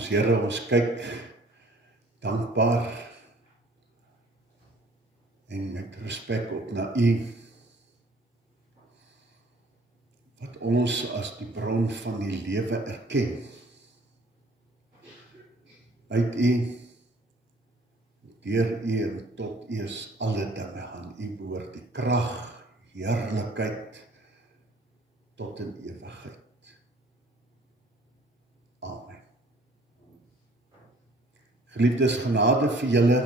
ons Here, ons kyk dankbaar en met respek op na U, wat ons as die bron van die lewe erken. Uit U, deur U en tot U is alle dinge, aan U behoort die krag, heerlikheid, tot in ewigheid. Amen. Geliefdes, genade vir julle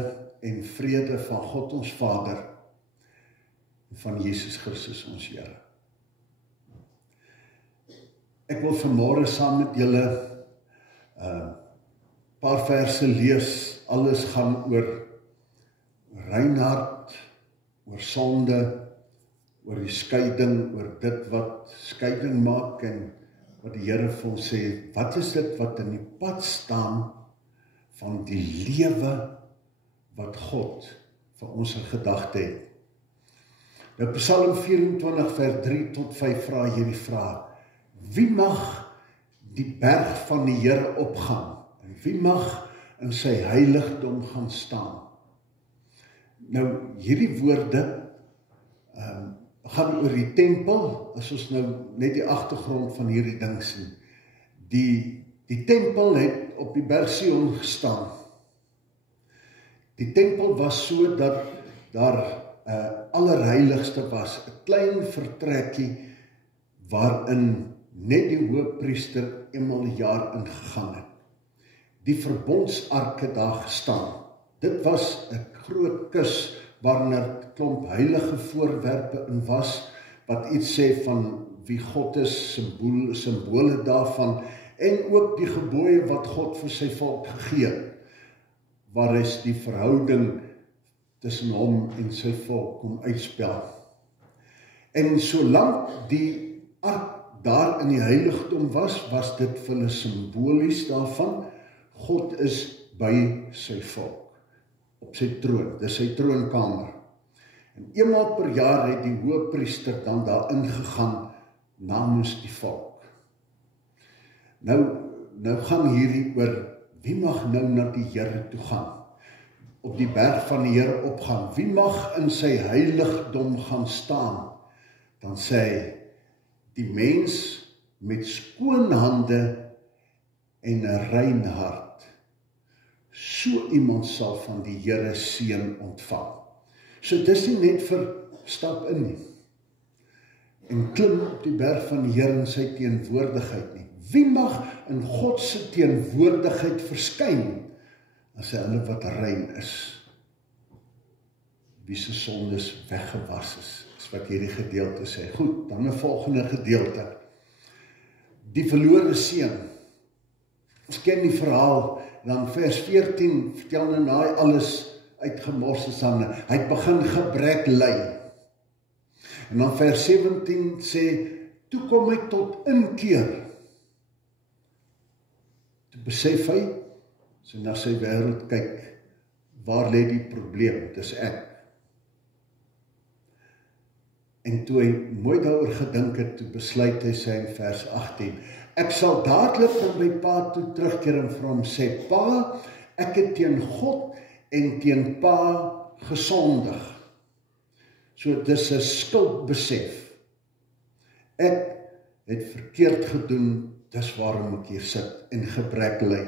en vrede van God ons Vader en van Jesus Christus ons Here. Ek wil vanmôre saam met julle paar verse lees. Alles gaan oor Reinhard, oor sonde, oor die skeiding, oor dit wat skeiding maak en wat die Here vir ons sê, wat is dit wat in die pad staan van die lewe wat God vir ons in gedagte het. Nou Psalm 24 vers 3 tot 5 vra hierdie vraag: wie mag die berg van die Here opgaan? En wie mag in sy heiligdom gaan staan? Nou hierdie woorde gaan oor die tempel, as ons nou net die agtergrond van hierdie ding sien. Die tempel het op die berg Sion gestaan. Die tempel was so dat daar allerheiligste was, 'n klein vertrekkie waarin net die hoëpriester eenmal 'n jaar ingegaan het. Die verbondsark het daar gestaan. Dit was 'n groot kus waarin 'n klomp heilige voorwerpe in was, wat iets sê van wie God is, simbole daarvan, en ook die gebooie wat God vir sy volk gegee het, waar is die verhouding tussen hom en sy volk kom uitspel. En solank die ark daar in die heiligdom was dit vir hulle simbolies daarvan, God is by sy volk, op sy troon, dis sy troonkamer. En eenmaal per jaar het die hoëpriester dan daar ingegaan namens die volk. Nou gaan hierdie oor, wie mag nou na die Here toe gaan? Op die berg van die Here opgaan? Wie mag in sy heiligdom gaan staan? Dan sê hy, die mens met skoon hande en 'n rein hart. So iemand sal van die Here seën ontvang. So dis nie net vir stap in nie en klim op die berg van die Here in sy teenwoordigheid nie. Wie mag in God se teenwoordigheid verskyn as hy hulle wat rein is, wie se sondes weggewas is wat hierdie gedeelte sê. Goed, dan 'n volgende gedeelte. Die verlore seun. Ons ken die verhaal, dan vers 14 vertel nou na hy alles uitgemors is aan, hy het begin gebrek ly. En dan vers 17 sê, toe kom hy tot inkeer. Toe besef hy, as hy na sy wêreld kyk, waar lê die probleem? Dis ek. En toe hy mooi daaroor gedink het, toe besluit hy sê in vers 18, ek sal dadelik na my pa toe terugkeer en vir hom sê, pa, ek het teen God en teen pa gesondig. So dis 'n skuldbesef. Ek het verkeerd gedoen, dis waarom ek hier sit en gebrek ly.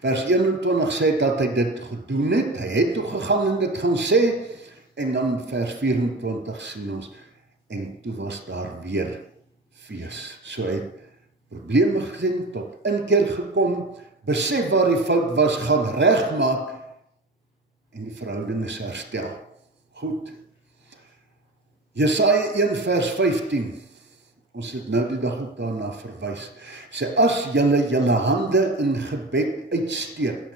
Vers 21 sê dat hy dit gedoen het, hy het toe gegaan en dit gaan sê, en dan vers 24 sien ons, en toe was daar weer fees. So hy het probleme gesien, tot inkeer gekom, besef waar die fout was, gaan regmaak, en die verhouding is herstel. Goed. Jesaja 1 vers 15, ons het nou die dag ook daarna verwys, sê, as julle hande in gebed uitsteek,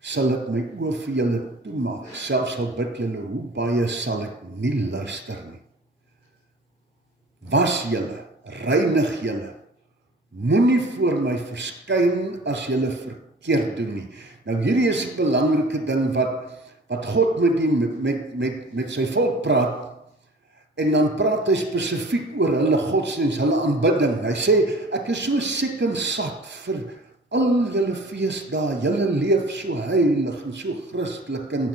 sal ek my oë vir julle toemaak, selfs al bid julle, hoe baie sal ek nie luister nie. Was julle, reinig julle, moenie voor my verskyn as julle verkeerd doen nie. Nou hierdie is 'n belangrike ding wat God met sy volk praat, en dan praat hy spesifiek oor hulle godsdienst, hulle aanbidding. Hy sê, ek is so siek en sat vir al julle feesdae, julle leef so heilig en so Christelik en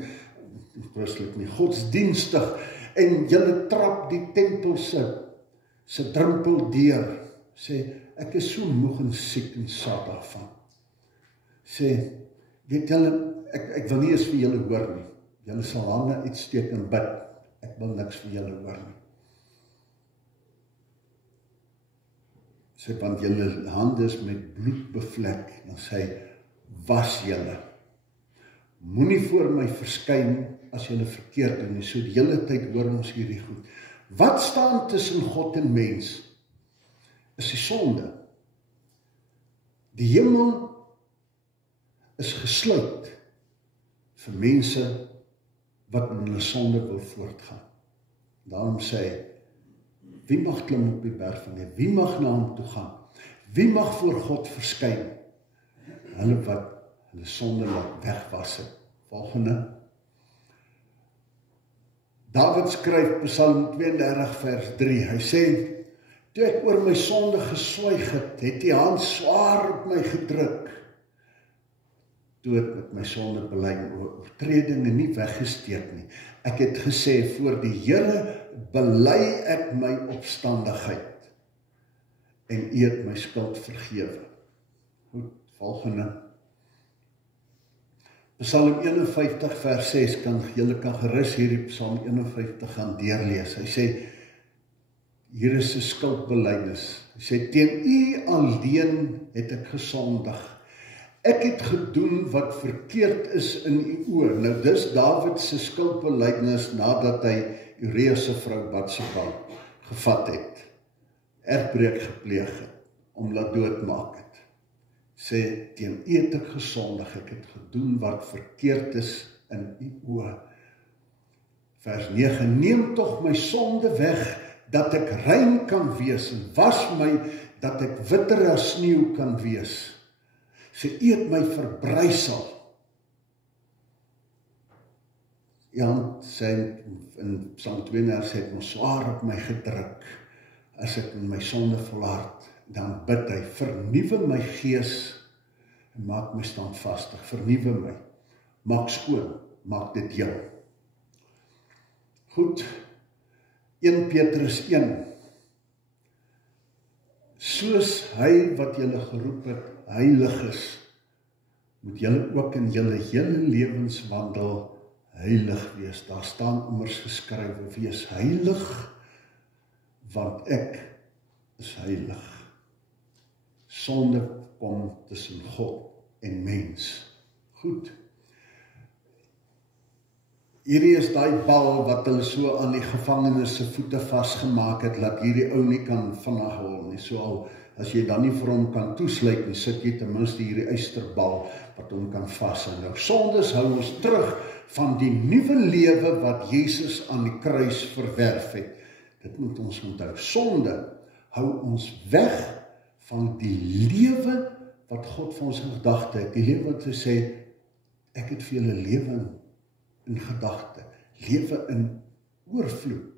Christelik nie, godsdienstig, en julle trap die tempel se drempel deur. Sê, ek is so moeg en siek en sat daarvan. Sê, weet julle, ek wil nie eens vir julle hoor nie. Julle sal hande uitsteek en bid. Ek wil niks vir julle hoor nie. Sê, want julle hande is met bloed bevlek, dan sê, was julle. Moenie voor my verskyn as julle verkeerd doen nie. So die hele tyd hoor ons hierdie goed. Wat staan tussen God en mens? Is die sonde. Die hemel is gesluit vir mense wat in hulle sonde wil voortgaan. Daarom sê hy, wie mag klim op die berg van die? Wie mag na hom toe gaan? Wie mag voor God verskyn? Hulle wat hulle sonde laat wegwas het. Volgende. David skryf Psalm 32 vers 3. Hy sê, toe ek oor my sonde geswyg het, het die hand swaar op my gedruk. Toe ek met my sonde bely en oortredinge nie weggesteek nie. Ek het gesê, voor die Here bely ek my opstandigheid en U het my skuld vergewe. Goed, volgende. Psalm 51 vers 6, julle kan gerus hierdie Psalm 51 gaan deurlees. Hy sê, hier is 'n skuldbelydenis. Hy sê, teen U alleen het ek gesondig. Ek het gedoen wat verkeerd is in U oë. Nou dis Dawid se skuldbelydenis nadat hy Uria se vrou Batseba gevat het, egbreek gepleeg het, om laat doodmaak het. Sê, teen U het ek gesondig, ek het gedoen wat verkeerd is in U oë. Vers 9, neem tog my sonde weg, dat ek rein kan wees, en was my, dat ek witter as sneeu kan wees. Sê, U het my verbrysel. Jan sê in Psalm 32 sê, het my swaar op my gedruk, as ek in my sonde volhard, dan bid hy, vernuwe my gees, en maak my standvastig, vernuwe my, maak skoon, maak dit heel. Goed, 1 Petrus 1, soos hy wat julle geroep het, heilig is, moet julle ook in julle hele lewenswandel heilig wees. Daar staan immers geskrywe, wees heilig, want ek is heilig. Sonde kom tussen God en mens. Goed. Hierdie is daai bal wat hulle so aan die gevangenes se voete vasgemaak het, dat hierdie ou nie kan vinnig hol nie. So al, as jy dan nie vir hom kan toesluit, dan sit jy ten minste hierdie eysterbal wat hom kan vashou. Nou, sondes hou ons terug van die nuwe lewe wat Jesus aan die kruis verwerf het. Dit moet ons onthou. Sonde hou ons weg van die lewe wat God vir ons in gedagte het. Die lewe wat hy sê, ek het vir julle lewe in gedagte, lewe in oorvloed.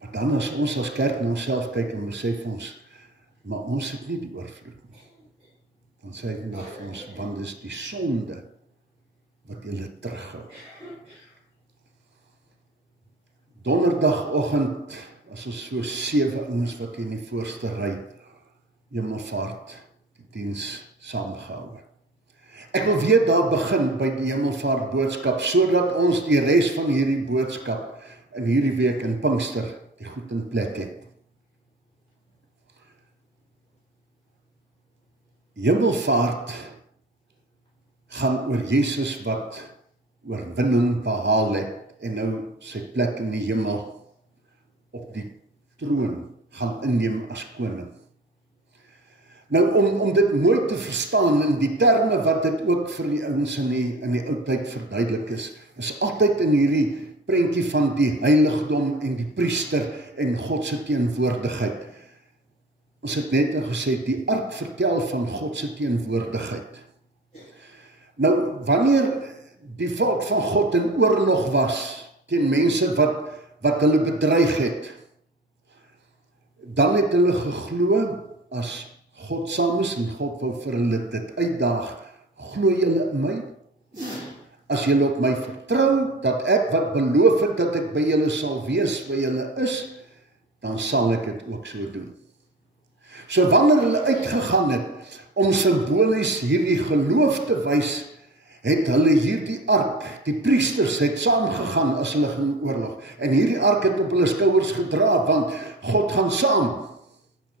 Maar dan as ons as kerk na onsself kyk en ons sê vir ons, maar ons het nie die oorvloed nie. Dan sê hy nou vir ons, want dis die sonde wat julle terughou. Donderdagoggend, as ons so 7 ouens wat in die voorste ry, Hemelvaart, die diens saamgehou. Ek wil weer daar begin by die Hemelvaart boodskap, sodat ons die res van hierdie boodskap in hierdie week in Pinkster die goed in plek het. Hemelvaart gaan oor Jesus wat oorwinning behaal het en nou sy plek in die hemel op die troon gaan inneem as koning. Nou, om dit mooi te verstaan, in die terme wat dit ook vir die ouens in die oudtyd verduidelik is altyd in hierdie prentjie van die heiligdom en die priester en God se teenwoordigheid. Ons het net nou gesê, die ark vertel van God se teenwoordigheid. Nou, wanneer die volk van God in oorlog was, teen mense wat hulle bedreig het, dan het hulle geglo, as God saam is en God wou vir hulle dit uitdaag, glo julle in my? As julle op my vertrou, dat ek wat beloof het dat ek by julle sal wees, by julle is, dan sal ek dit ook so doen. So wanneer hulle uitgegaan het, om simbolies hierdie geloof te wys, het hulle hierdie ark, die priesters het saamgegaan as hulle ging oorlog. En hierdie ark het op hulle skouers gedra, want God gaan saam.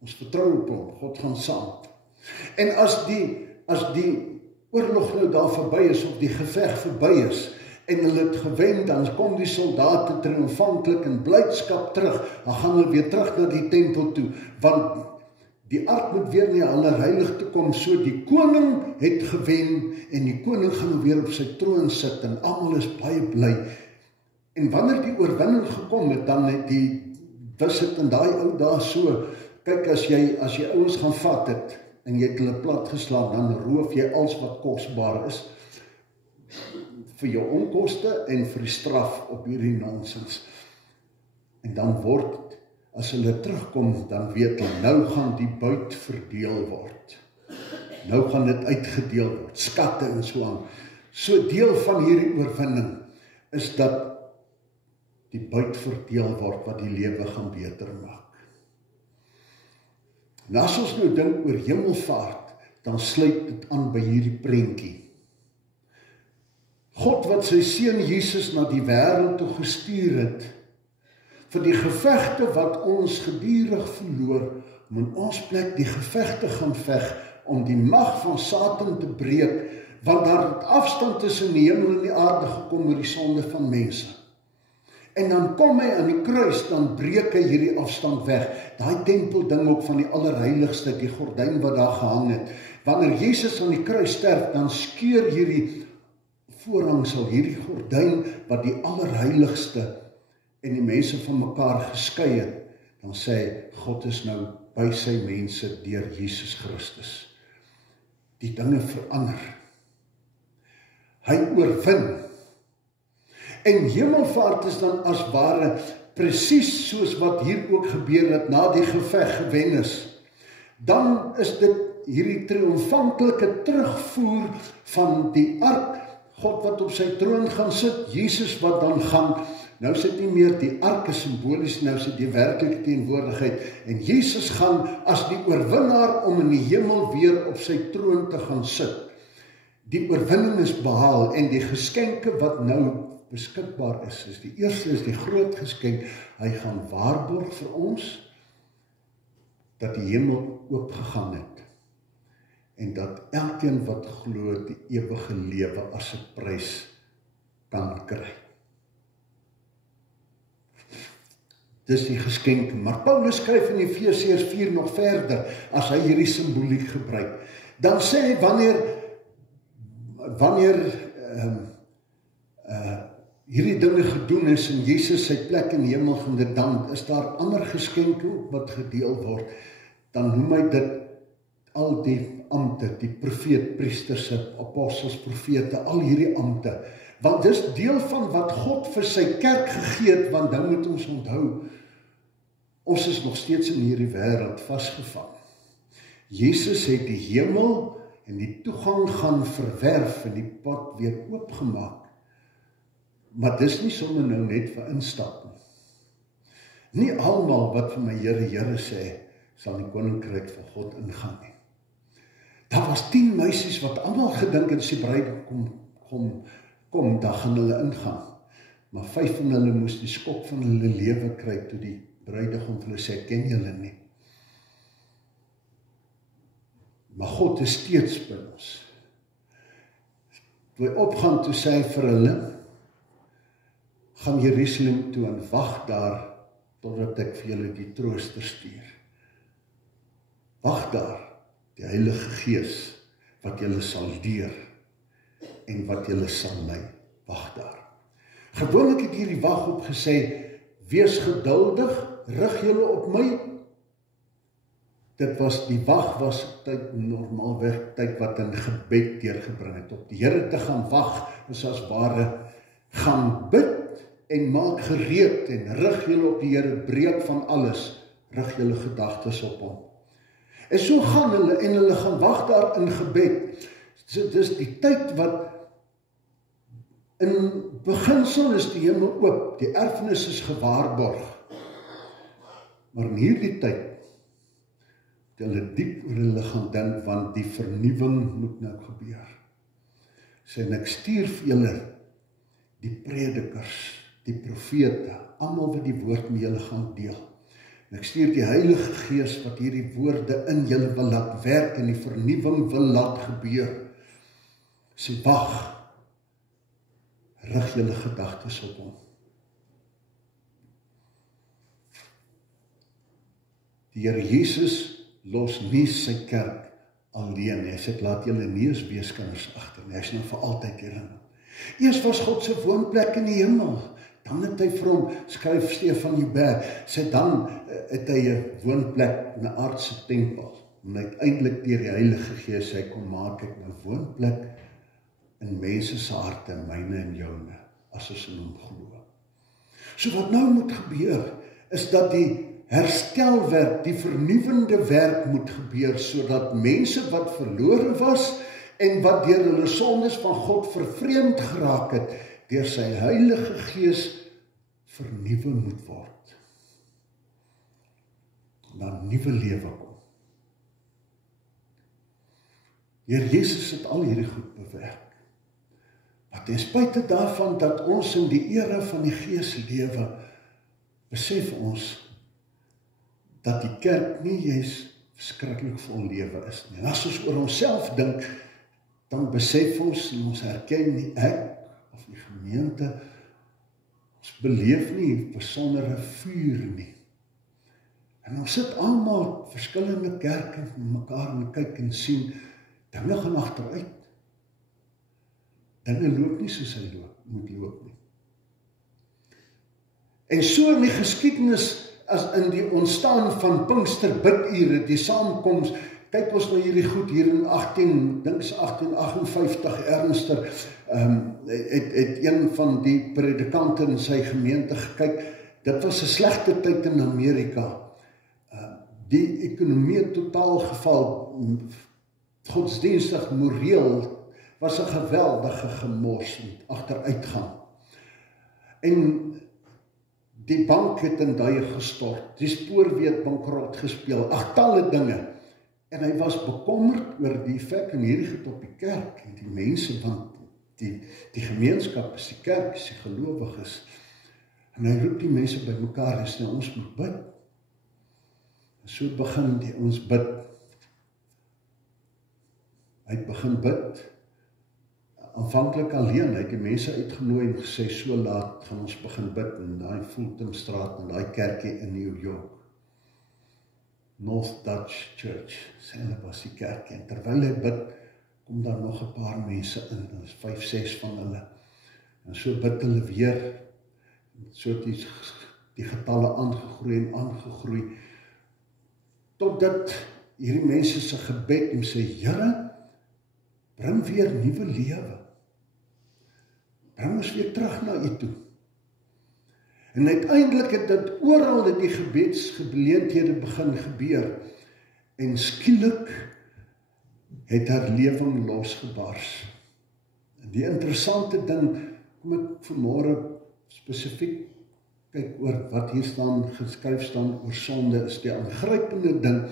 Ons vertrou op hom, God gaan saam. En as die oorlog nou daar verby is, of die geveg verby is, en hulle het gewen, dan kom die soldate triomfantlik in blydskap terug, dan gaan hulle weer terug na die tempel toe, want die ark moet weer na die Allerheiligste kom, so die koning het gewen, en die koning gaan weer op sy troon sit, en almal is baie bly. En wanneer die oorwinning gekom het, dan het was het in daai ou dae so, kyk as jy ouens gaan vat het, en jy het hulle plat geslaan, dan roof jy alles wat kosbaar is, vir jou onkoste, en vir die straf op hierdie nonsens. En dan word, as hulle terugkom, dan weet hulle, nou gaan die buit verdeel word. Nou gaan dit uitgedeel word, skatte en so aan. So deel van hierdie oorwinning is dat die buit verdeel word, wat die lewe gaan beter maak. En as ons nou dink oor hemelvaart, dan sluit dit aan by hierdie prentjie. God wat sy seun Jesus na die wêreld toe gestuur het, vir die gevegte wat ons gedurig verloor, om in ons plek die gevegte gaan veg, om die mag van Satan te breek, want daar het afstand tussen die hemel en die aarde gekom oor die sonde van mense. En dan kom hy aan die kruis, dan breek hy hierdie afstand weg. Daai tempelding ook van die Allerheiligste, die gordyn wat daar gehang het. Wanneer Jesus aan die kruis sterf, dan skeur hierdie voorhangsel, hierdie gordyn wat die Allerheiligste en die mense van mekaar geskei het, dan sê hy, God is nou by sy mense deur Jesus Christus. Die dinge verander. Hy oorwin. En hemelvaart is dan as ware presies soos wat hier ook gebeur het na die geveg gewen is. Dan is dit hierdie triomfantelike terugvoer van die ark, God wat op sy troon gaan sit, Jesus wat dan gaan, nou sit nie meer die ark is symbolies, nou sit die werklike teenwoordigheid, en Jesus gaan as die oorwinnaar om in die hemel weer op sy troon te gaan sit. Die oorwinning is behaal, en die geskenke wat nou beskikbaar is die eerste is die groot geskenk, hy gaan waarborg vir ons, dat die hemel oopgegaan het, en dat elkeen wat glo die ewige lewe as 'n prys kan kry. Dis die geskenk, maar Paulus skryf in Efesiërs 4 nog verder, as hy hierdie simboliek gebruik. Dan sê hy, wanneer hierdie dinge gedoen is, en Jesus sy plek in die hemel gaan, dan is daar ander geskenke ook wat gedeel word. Dan noem hy dit al die ampte, die profeet, priesters, apostels, profete, al hierdie ampte. Want dis deel van wat God vir sy kerk gegee het, want dan moet ons onthou, ons is nog steeds in hierdie wêreld vasgevang. Jesus het die hemel en die toegang gaan verwerf en die pad weer oopgemaak. Maar dis nie sommer nou net vir instap nie. Nie almal wat vir my Here, Here sê, sal die koninkryk van God ingaan nie. Daar was 10 meisies wat almal gedink het, as die bruidegom kom, dan gaan hulle ingaan. Maar 5 van hulle moes die skok van hulle lewe kry, toe die bruidegom vir hulle sê, ken julle nie. Maar God is steeds by ons. Toe hy opgaan, toe sê hy vir hulle, gaan Jerusalem toe en wag daar, totdat ek vir julle die trooster stuur. Wag daar, die Heilige Gees, wat julle sal leer, en wat julle sal lei. Wag daar. Gewoonlik het hierdie wag op gesê, wees geduldig, rig julle op my. Dit was, die wag was tyd, normaalweg tyd wat in gebed deurgebring het. Op die Here te gaan wag, is as ware, gaan bid, en maak gereed, en rig julle op die Here, breek van alles, rig julle gedagtes op hom. En so gaan hulle en hulle gaan wag daar in gebed. So, dis die tyd wat in beginsel is die hemel oop, die erfenis is gewaarborg. Maar in hierdie tyd het hulle diep oor hulle gaan dink, want die vernuwing moet nou gebeur. Sê, en ek stuur vir julle die predikers, die profete, almal wat die woord met julle gaan deel. En ek stuur die Heilige Gees wat hierdie woorde in julle wil laat werk en die vernuwing wil laat gebeur. Sê, wag, rig julle gedagtes op hom. Die Here Jesus los nie sy kerk alleen nie. Hy sê, laat julle nie as weeskinders agter nie. Hy is nou vir altyd julle. Eers was God se woonplek in die hemel. Dan het hy vir hom, skryf Stefan Joubert, sê dan het hy 'n woonplek, 'n aardse tempel. En uiteindelik deur die Heilige Gees, hy kom maak ek nou woonplek in mense se harte, myne en joune, as ons in hom glo. So wat nou moet gebeur, is dat die herstelwerk, die vernuwende werk moet gebeur, sodat mense wat verlore was, en wat deur hulle sondes van God vervreemd geraak het, deur sy Heilige Gees vernuwe moet word. Dan nuwe lewe kom. Heer Jesus het al hierdie goed bewerk. Maar ten spyte daarvan dat ons in die era van die Gees lewe, besef ons dat die kerk nie juist verskriklik vol lewe is nie. En as ons oor onsself dink, dan besef ons en ons herken nie ek of die gemeente, ons beleef nie besondere vuur nie. En ons sit almal verskillende kerke van mekaar en kyk en sien, dinge gaan agteruit. Dinge loop nie soos hy moet loop nie. En so in die geskiedenis, as in die ontstaan van Pinkster bidure, die saamkoms, kyk ons na hierdie goed hier in 1858 ernstig, het een van die predikante in sy gemeente gekyk, dit was 'n slegte tyd in Amerika. Die ekonomie het totaal geval, godsdienstig, moreel, was 'n geweldige gemors en agteruitgang. En die bank het in duie gestort, die spoorweë het bankrot gespeel, talle dinge. En hy was bekommerd oor die effek en hierdie goed op die kerk en die mense, want die gemeenskap is die kerk, is die gelowiges. En hy roep die mense by mekaar en sê, ons moet bid. En so begin ons bid. Hy het begin bid, aanvanklik alleen, hy het die mense uitgenooi en gesê, so laat gaan ons begin bid in daai Fultonstraat, in daai kerkie in New York. North Dutch Church, sê hulle was die kerk, en terwyl hy bid, kom daar nog 'n paar mense in, daar is 5, 6 van hulle, en so bid hulle weer, so het die getalle aangegroei, totdat hierdie mense se gebed en sê, Here, bring weer nuwe lewe, bring ons weer terug na U toe. En uiteindelik het dit oral dat die gebedsgeleenthede begin gebeur. En skielik het herlewing losgebars. En die interessante ding, kom ek vanmôre spesifiek kyk oor wat hier geskryf staan oor sonde, is die aangrypende ding.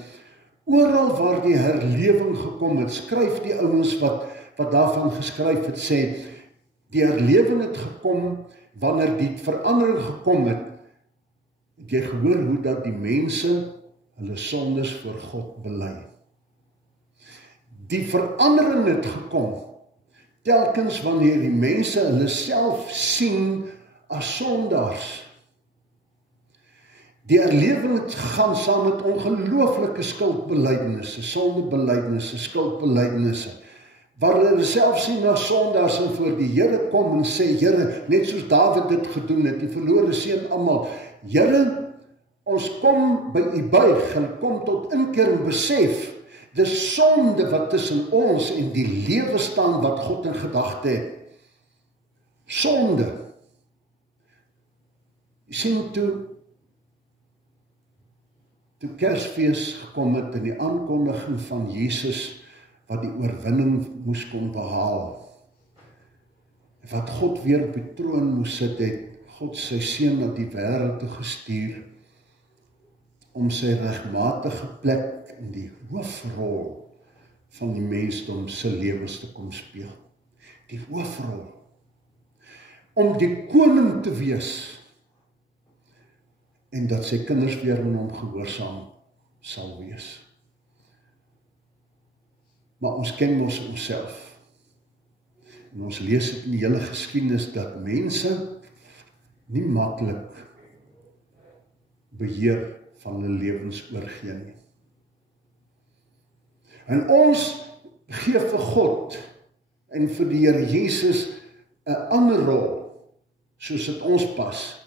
Oral waar die herlewing gekom het, skryf die ouens wat daarvan geskryf het, sê, die herlewing het gekom, wanneer die verandering gekom het jy gehoor hoe dat die mense hulle sondes voor God bely. Die verandering het gekom, telkens wanneer die mense hulle self sien as sondaars. Die herlewing het gegaan saam met ongelooflike skuldbelydenisse, sondebelydenisse, skuldbelydenisse, waar hulle self sien as sondaars en voor die Here kom en sê, Here, net soos Dawid dit gedoen het, die verlore seun almal, Here, ons kom by U buig en kom tot inkeer en besef, dis sonde wat tussen ons en die lewe staan wat God in gedagte het. Sonde. Jy sien toe toe Kersfees gekom het in die aankondiging van Jesus wat die oorwinning moes kom behaal. Wat God weer op die troon moes sit het, God sy seun na die wêreld toe gestuur om sy regmatige plek in die hoofrol van die mensdom se lewens te kom speel. Die hoofrol. Om die koning te wees en dat sy kinders weer aan hom gehoorsaam sal wees. Maar ons ken mos onsself. En ons lees dit in die hele geskiedenis dat mense nie maklik beheer van hulle lewens oorgee nie. En ons gee vir God en vir die Here Jesus 'n ander rol, soos dit ons pas.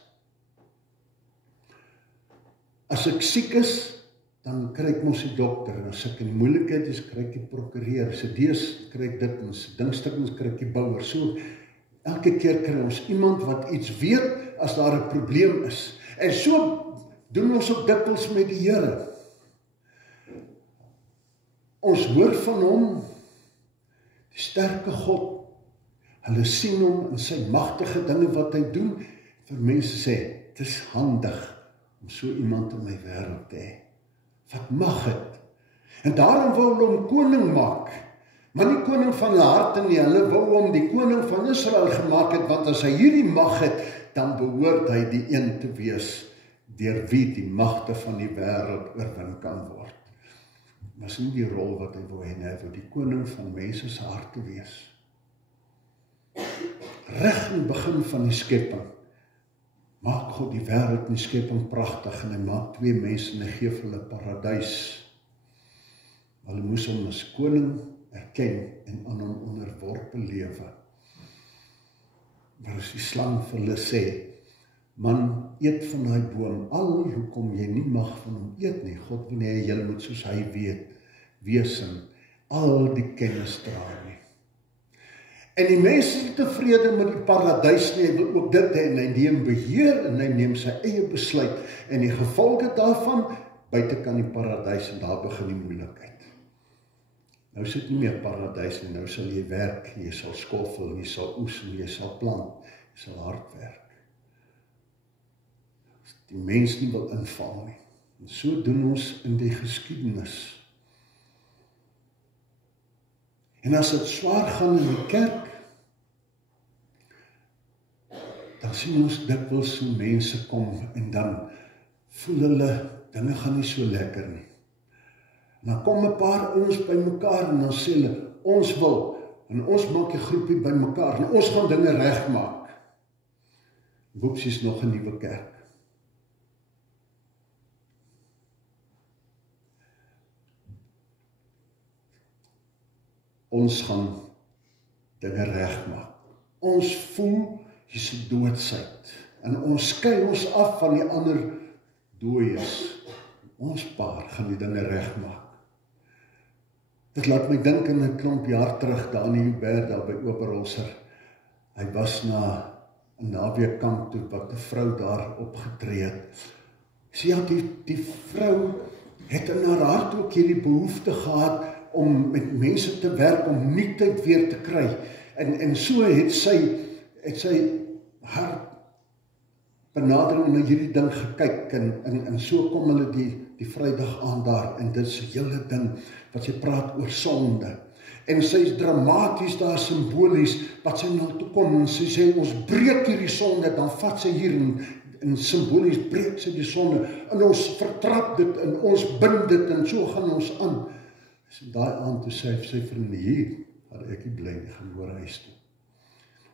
As ek siek is, dan kry ek mos die dokter, en as ek in moeilikheid is, kry ek die prokureur, as ek dees, kry ek dit, en as ek dingstukkens, kry ek die bouwer. So, elke keer kry ons iemand wat iets weet, as daar 'n probleem is. En so doen ons ook dikwels met die Here. Ons hoor van hom, die sterke God, hulle sien hom in sy magtige dinge wat hy doen, vir mense sê, dit is handig om so iemand in my wêreld te hê. Wat mag het? En daarom wou hulle hom koning maak, maar nie koning van hulle harte nie, hulle wou hom die koning van Israel gemaak het, want as hy hierdie mag het, dan behoort hy die een te wees, deur wie die magte van die wêreld oorwin kan word. Was nie die rol wat hy wou hê, hy wou die koning van mense se harte wees. Reg in die begin van die skepping, maak God die wêreld en die skepping pragtig, en hy maak twee mense en hy gee vir hulle paradys. Hulle moes hom as koning erken en aan hom onderworpe lewe. Maar as die slang vir hulle sê, man, eet van daai boom, al hoekom jy nie mag van hom eet nie, God wil nie, julle moet soos hy wees en al die kennis dra nie. En die mense is tevrede met die paradys nie, hy wil ook dit hê, en hy neem beheer, en hy neem sy eie besluit, en die gevolge daarvan, buitekant die paradys, en daar begin die moeilikheid. Nou is dit nie meer paradys, en nou sal jy werk, jy sal skoffel, jy sal oes, en jy sal plant, jy sal hard werk. Die mens nie wil inval nie. En so doen ons in die geskiedenis. En as dit swaar gaan in die kerk, dan sien ons dikwels hoe mense kom, en dan voel hulle, dinge gaan nie so lekker nie. En dan kom 'n paar ouens by mekaar, en dan sê hulle, ons wil, en ons maak 'n groepie by mekaar, en ons gaan dinge regmaak. Woepsies nog 'n nuwe kerk. Ons gaan dinge regmaak. Ons voel hier's 'n doodsheid, en ons skei ons af van die ander dooies. Ons paar gaan die dinge regmaak. Dit laat my dink aan 'n klomp jaar terug, daar in die Joubert, daar by Oberholzer. Hy was na 'n naweekkamp toe, wat 'n vrou daar opgetree het. Sê ja, die vrou het in haar hart ook hierdie behoefte gehad, om met mense te werk, om nuutheid weer te kry. En so het sy haar benadering na hierdie ding gekyk, en so kom hulle die Vrydag aan daar, en dit is 'n hele ding, wat sy praat oor sonde. En sy is dramaties daar, simbolies, wat sy nou toe kom, en sy sê, ons breek hierdie sonde, dan vat sy hier, en simbolies breek sy die sonde, en ons vertrap dit, en ons bind dit, en so gaan ons aan. So daai aand toe sê sy vriende, hier, had ek nie bly nie, gaan oor huis toe.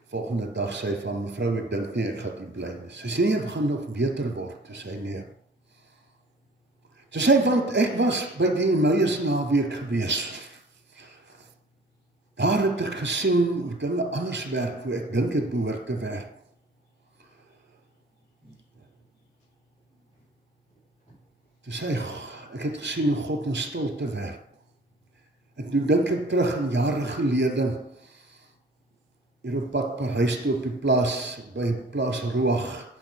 Volgende dag sê van, mevrou, ek dink nie, ek gaan nie bly nie. Sy sê, nee, we gaan nog beter word. Toe sê, nee. Toe sê, want ek was by die Emmaus naweek gewees. Daar het ek gesien hoe dinge anders werk, hoe ek dink het behoort te werk. Toe sê, ek het gesien hoe God in stilte werk. En toe dink ek terug in jare gelede, hier op pad Parys toe op die plaas, by plaas Roag,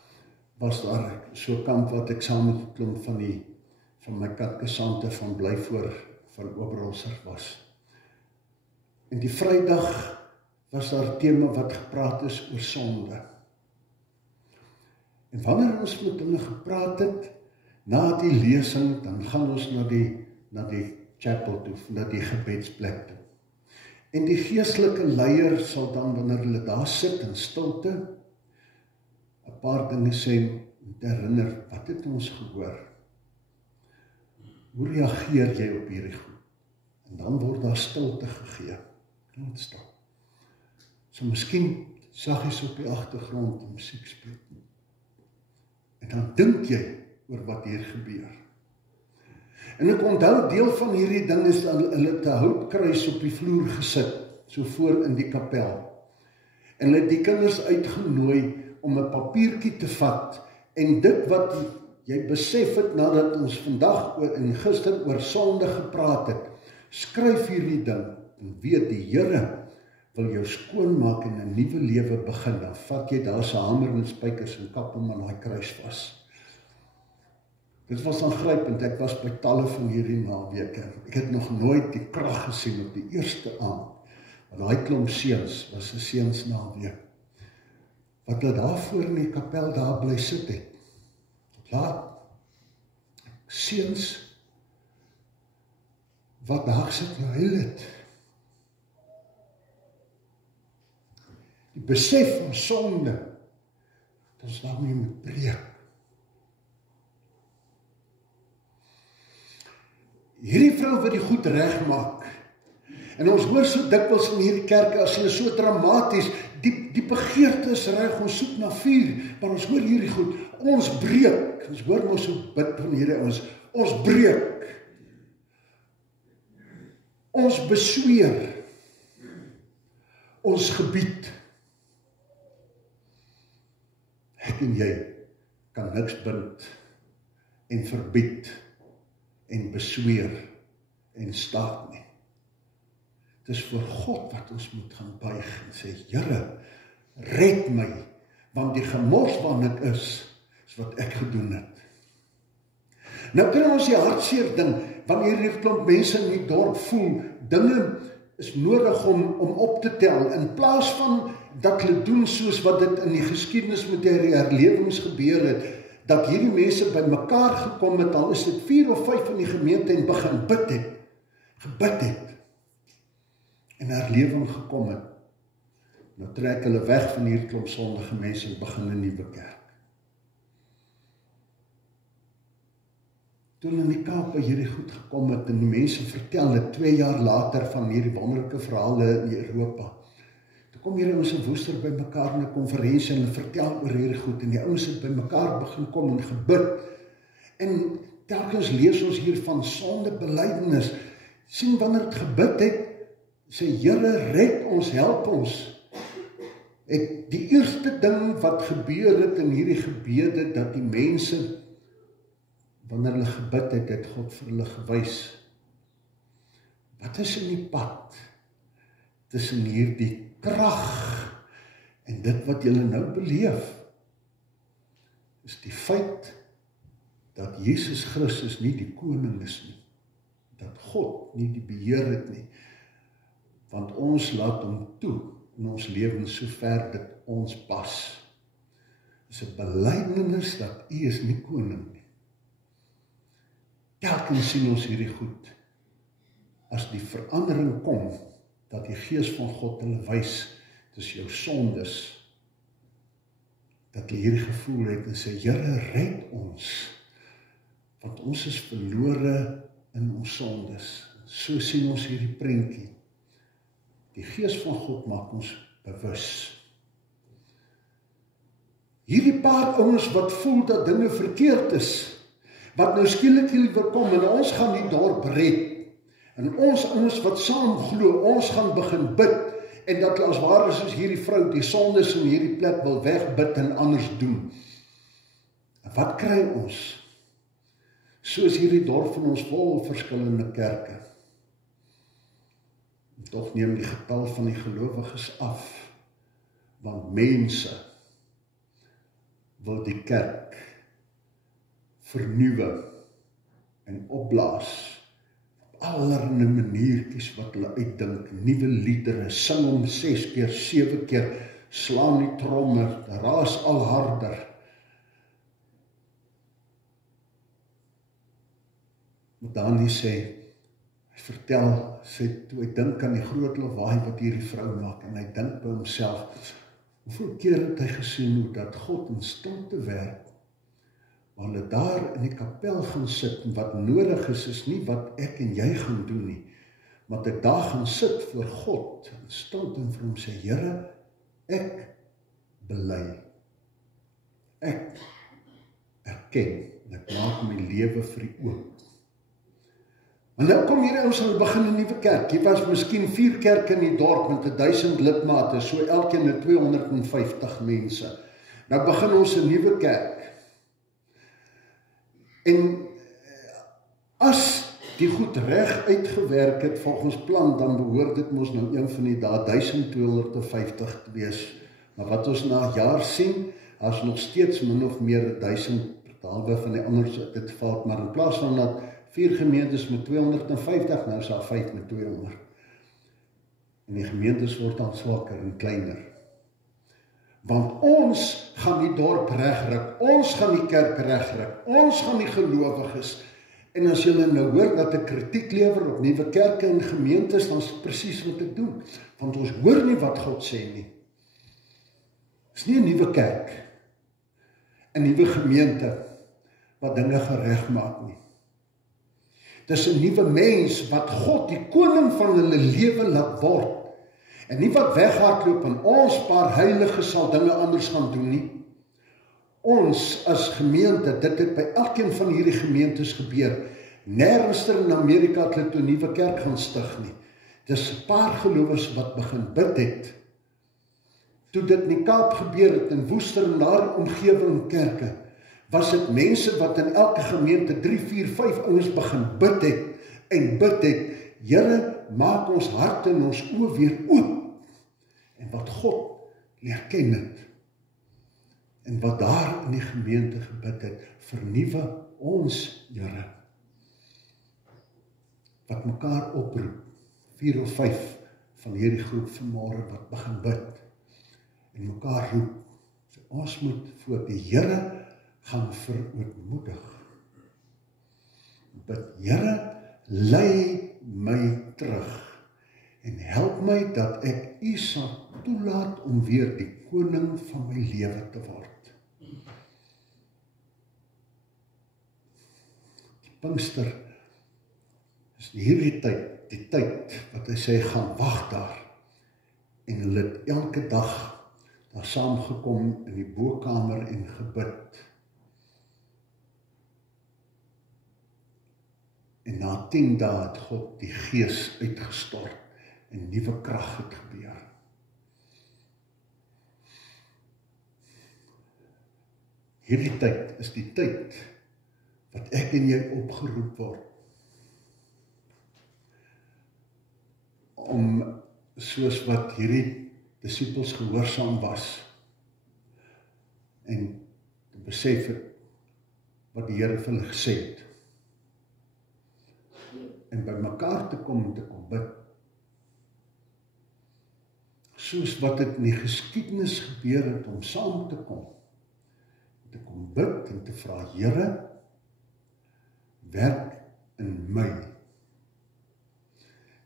was daar so 'n kamp wat ek saam met 'n klomp van van my katkesante van Blyvoor van Oberholzer was. En die Vrydag was daar 'n tema wat gepraat is oor sonde. En wanneer ons met hulle gepraat het, na die lesing, dan gaan ons na die chapel toe, na die gebedsplek toe. En die geestelike leier sal dan, wanneer hulle daar sit in stilte, 'n paar dinge sê om te herinner, wat het ons gehoor? Hoe reageer jy op hierdie goed? En dan word daar stilte gegee. Net stil. So miskien saggies op die agtergrond die musiek speel. En dan dink jy oor wat hier gebeur. En ek onthou deel van hierdie ding is hulle te houtkruis op die vloer gesit, so voor in die kapel. En hulle het die kinders uitgenooi om 'n papiertjie te vat, en dit wat jy besef het nadat ons vandag en gister oor sonde gepraat het, skryf hierdie ding, en weet die Here wil jou skoonmaak en 'n nuwe lewe begin. Dan vat jy daar se hamer en spykers en kap hom aan daai kruis vas. Dit was aangrypend, ek was by talle van hierdie naweke. Ek het nog nooit die krag gesien op die eerste aand. Want daai klomp seuns was 'n seunsnaweek. Wat hulle daar voor in die kapel daar bly sit het. Laat seuns wat daar sit en huil het. Die besef van sonde, dat ons daarmee moet breek. Hierdie vrou wat die goed regmaak, en ons hoor so dikwels in hierdie kerke, as hulle so dramaties, die begeerte is reg, ons soek na vuur, maar ons hoor hierdie goed, ons breek, ons hoor ons so bid van hierdie ons breek, ons besweer, ons gebied. Ek en jy kan niks bind en verbied en besweer en staak nie. Het is voor God wat ons moet gaan buig en sê, Here, red my, want die gemors waarin ek is wat ek gedoen het. Nou kan ons die hartseer ding, wanneer hier klomp mense in die dorp voel, dinge is nodig om op te tel, in plaas van dat hulle doen soos wat dit in die geskiedenis met die herlewings gebeur het, dat hierdie mense by mekaar gekom het, al is dit 4 of 5 in die gemeente en begin gebid het, en herlewing gekom het. Nou trek hulle weg van hierdie klomp sondige mense en begin 'n nuwe kerk. Toen in die Kaap by hierdie goed gekom het, en die mense vertel het 2 jaar later van hierdie wonderlike verhale in Europa. Toe kom hierdie ouens in Woester by mekaar in 'n konferensie en vertel oor hierdie goed, en die ouens het by mekaar begin kom en gebid. En telkens lees ons hier van sondebelydenis. Sien wanneer het gebid het, sê Here, red ons, help ons. Die eerste ding wat gebeur het in hierdie gebede, dat die mense, wanneer hulle gebid het, het God vir hulle gewys. Wat is in die pad tussen hierdie krag en dit wat julle nou beleef, is die feit dat Jesus Christus nie die koning is nie, dat God nie die beheer het nie, want ons laat hom toe in ons lewens sover dit ons pas. Dit is 'n belydenis dat U is nie koning nie. Telkens sien ons hierdie goed, as die verandering kom, dat die Gees van God hulle wys, dis jou sondes, dat hulle hierdie gevoel het en sê, Here, red ons, want ons is verlore in ons sondes. So sien ons hierdie prentjie. Die Gees van God maak ons bewus. Hierdie paar ouens wat voel dat dinge verkeerd is, wat nou skielik hier kom en ons gaan die dorp red, en ons ouens wat saam glo, ons gaan begin bid, en dat as waar is soos hierdie vrou, die sondes in hierdie plek wil wegbid en anders doen. En wat kry ons? Soos hierdie dorp van ons vol verskillende kerke. En tog neem die getal van die gelowiges af, want mense wil die kerk vernuwe en opblaas. Allerlei maniertjies wat hulle uitdink, nuwe liedere, sing hom 6 keer, 7 keer, slaan die tromme, raas al harder. Maar Dani sê, hy vertel, toe hy dink aan die groot lawaai wat hierdie vrou maak, en hy dink by homself, hoeveel keer het hy gesien hoe dat God in stilte werk, waar hulle daar in die kapel gaan sit, en wat nodig is nie wat ek en jy gaan doen nie, maar dat ek daar gaan sit voor God, in stilte en vir hom sê, Here, ek bely, ek erken, en ek maak my lewe vir U oop. En nou kom hierdie ouens en begin 'n nuwe kerk. Hier was miskien 4 kerke in die dorp met 1000 lidmate, so elkeen met 250 mense. Nou begin ons 'n nuwe kerk. En as die goed reg uitgewerk het volgens plan, dan behoort dit mos nou een van die dae 1250 te wees. Maar wat ons na 'n jaar sien, as nog steeds min of meer 1000 behalwe van die ander dit valt, maar in plaas van dat 4 gemeentes met 250, nou is daar 5 met 200. En die gemeentes word dan swakker en kleiner. Want ons gaan die dorp regryk, ons gaan die kerk regryk, ons gaan die gelowiges. En as julle nou hoor dat ek kritiek lewer op nuwe kerke en gemeentes, dan is dit presies wat ek doen. Want ons hoor nie wat God sê nie. Dit is nie 'n nuwe kerk, 'n nuwe gemeente wat dinge gereg maak nie. Dis 'n nuwe mens wat God die koning van hulle lewe laat word. En nie wat weghardloop en ons paar heiliges sal dinge anders gaan doen nie. Ons as gemeente, dit het by elkeen van hierdie gemeentes gebeur. Nêrens in Amerika het hulle toe 'n nuwe kerk gaan stig nie. Dis 'n paar gelowiges wat begin bid het. Toe dit in die Kaap gebeur het, in Woester en daar omgewing kerke, was dit mense wat in elke gemeente 3, 4, 5 ouens begin bid het, en bid het, Here, maak ons harte en ons oë weer oop, en wat God leer ken het, en wat daar in die gemeente gebid het, vernuwe ons, Here, wat mekaar oproep, 4 of 5 van hierdie groep vanmôre wat begin bid, en mekaar roep, so ons moet voor die Here gaan verootmoedig. Bid, Here, lei my terug en help my dat ek U sal toelaat om weer die koning van my lewe te word. Die Pinkster is hierdie tyd, die tyd wat hy sê, gaan wag daar, en hulle het elke dag daar saamgekom in die bokamer en gebid. En na 10 dae het God die Gees uitgestort en nuwe krag het gebeur. Hierdie tyd is die tyd wat ek en jy opgeroep word om, soos wat hierdie disippels gehoorsaam was en te besef het wat die Here vir hulle gesê het, en by mekaar te kom en te kom bid, soos wat dit in die geskiedenis gebeur het om saam te kom bid en te vra, Here, werk in my.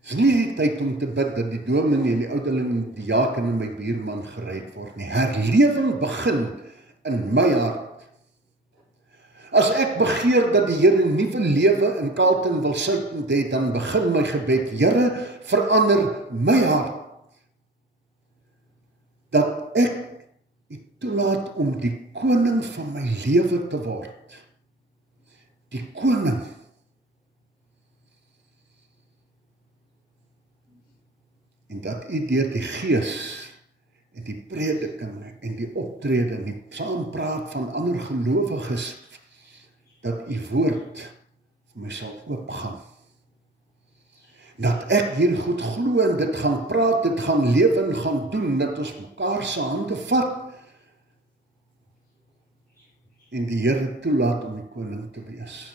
Het is nie die tyd om te bid dat die dominee en die ouderling en die diaken en my buurman gered word nie. Herlewing begin in my hart. As ek begeer dat die Here 'n nuwe lewe in Carleton wil suitend het, dan begin my gebed, Here, verander my hart. Dat ek U toelaat om die koning van my lewe te word. Die koning. En dat U deur die Gees en die prediking en die optrede en die saampraat van ander gelowiges, dat U woord vir my sal oopgaan. Dat ek hier goed glo en dit gaan praat, dit gaan lewe en gaan doen, dat ons mekaar se hande vat en die Here toelaat om die koning te wees.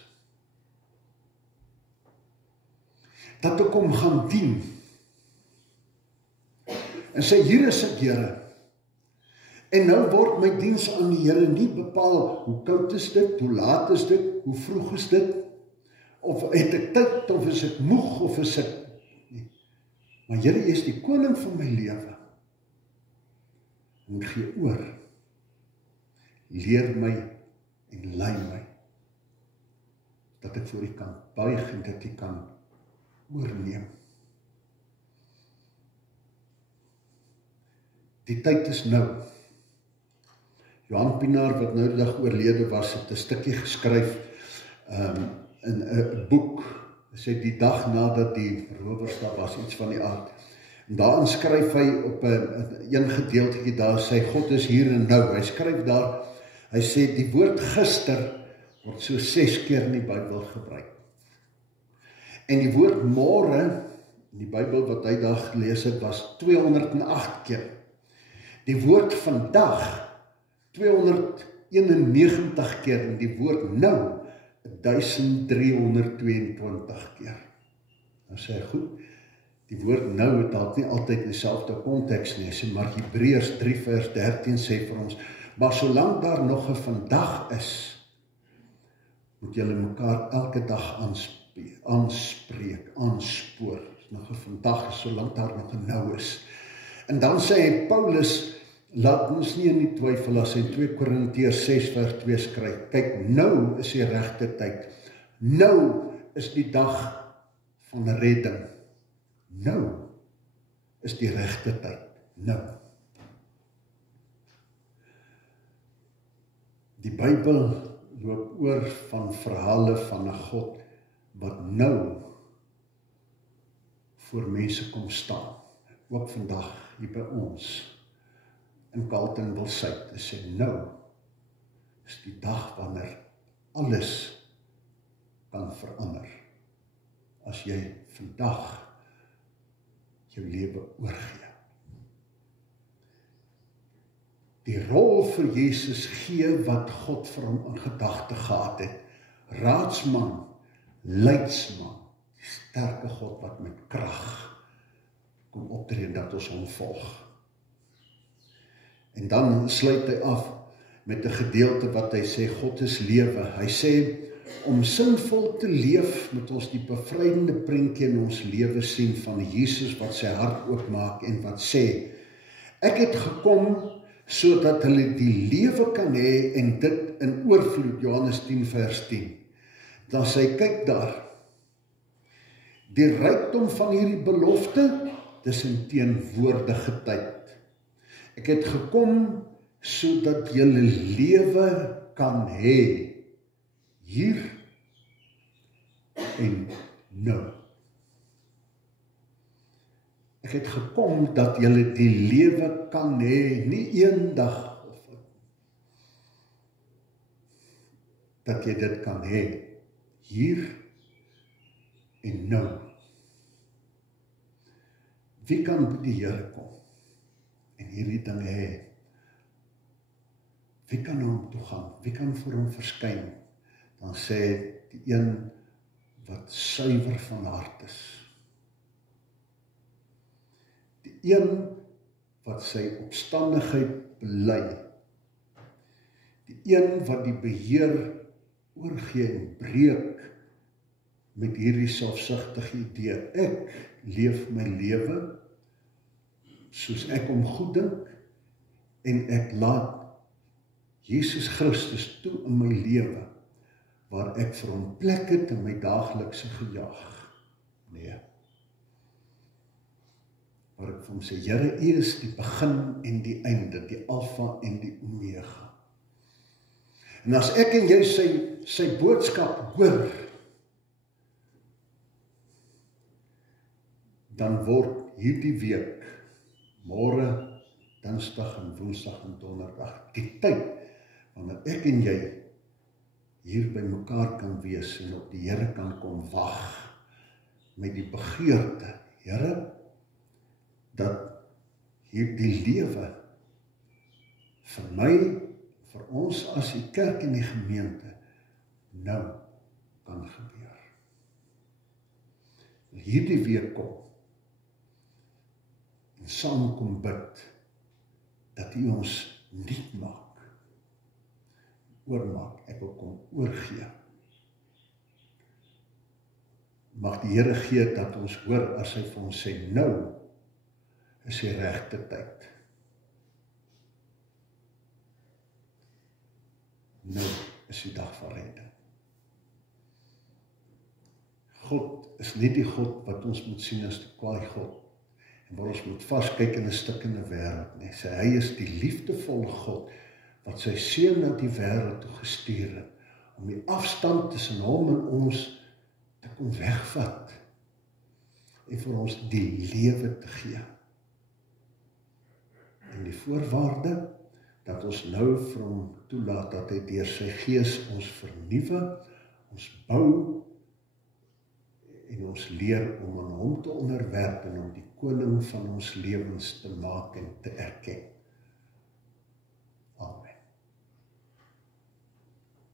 dat ek hom gaan dien. En sê, hier is ek, Here. En nou word my diens aan die Here nie bepaal, hoe koud is dit, hoe laat is dit, hoe vroeg is dit, of het ek tyd, of is ek moeg, of is ek nie. Maar Here, jy is die koning van my lewe. En gee oor. Leer my en lei my, dat ek voor U kan buig en dat U kan oorneem. Die tyd is nou. Johan Pienaar, wat nou die dag oorlede was, het 'n stukkie geskryf in 'n boek. Hy sê die dag nadat die rowers daar was, iets van die aard. En daarin skryf hy op 'n gedeeltjie daar, sê God is hier en nou. Hy skryf daar, hy sê die woord gister word so 6 keer in die Bybel gebruik. En die woord môre in die Bybel wat hy daar gelees het, was 208 keer. Die woord vandag 291 keer en die woord nou 1322 keer. Nou sê hy goed, die woord nou het dalk nie altyd dieselfde konteks nie, sê maar Hebreërs 3 vers 13 sê vir ons, maar solank daar nog 'n vandag is, moet julle mekaar elke dag aanspoor. Nog 'n vandag is, solank daar nog 'n nou is. En dan sê hy, Paulus, laat ons nie in die twyfel as hy 2 Korintiërs 6 vers 2 skryf. Kyk, nou is die regte tyd. Nou is die dag van redding. Nou is die regte tyd. Nou. Die Bybel loop oor van verhale van 'n God wat nou voor mense kom staan. Ook vandag hier by ons in Carletonville-Suid, sê nou is die dag wanneer alles kan verander. As jy vandag jou lewe oorgee. Die rol vir Jesus gee wat God vir hom in gedagte gehad het. Raadsman, leidsman, die sterke God wat met krag kom optree dat ons hom volg. En dan sluit hy af met 'n gedeelte wat hy sê, God is lewe. Hy sê, om sinvol te leef, moet ons die bevrydende prentjie in ons lewe sien van Jesus wat sy hart oopmaak en wat sê, ek het gekom sodat hulle die lewe kan hê en dit in oorvloed, Johannes 10 vers 10. Dan sê hy, kyk daar, die rykdom van hierdie belofte, dis in teenwoordige tyd. Ek het gekom sodat julle lewe kan hê, hier en nou. Ek het gekom dat julle die lewe kan hê, nie eendag dat jy dit kan hê, hier en nou. Wie kan by die Here kom en hierdie dinge hê? Wie kan na hom toe gaan? Wie kan vir hom verskyn? Dan sê die een wat suiwer van hart is. Die een wat sy opstandigheid bely. Die een wat die beheer oorgee en breek met hierdie selfsugtige idee. Ek leef my lewe soos ek hom goed dink en ek laat Jesus Christus toe in my lewe waar ek vir hom plek het in my daaglikse gejaag. Nee. Waar ek vir hom sê, Here, U is die begin en die einde, die Alfa en die Omega. En as ek en jy sy boodskap hoor, dan word hierdie week, môre, Dinsdag en Woensdag en Donderdag, die tyd wanneer ek en jy hier by mekaar kan wees en op die Here kan kom wag met die begeerte, Here, dat hierdie lewe vir my, vir ons as die kerk en die gemeente nou kan gebeur. hierdie week kom en saam kom bid dat U ons nuut maak, oormaak. Ek wil kom oorgee. Mag die Here gee dat ons hoor as hy vir ons sê, nou is die regte tyd. Nou is die dag van redding. God is nie die God wat ons moet sien as die kwaai God, en waar ons moet vaskyk in 'n stikkende wêreld nie. Hy is die liefdevolle God, wat sy seun na die wêreld toe gestuur het, om die afstand tussen hom en ons te kom wegvat, en vir ons die lewe te gee. En die voorwaarde, dat ons nou vir hom toelaat, dat hy deur sy gees ons vernuwe, ons bou, en ons leer om aan hom te onderwerp, en om die koning van ons lewens te maak en te erken.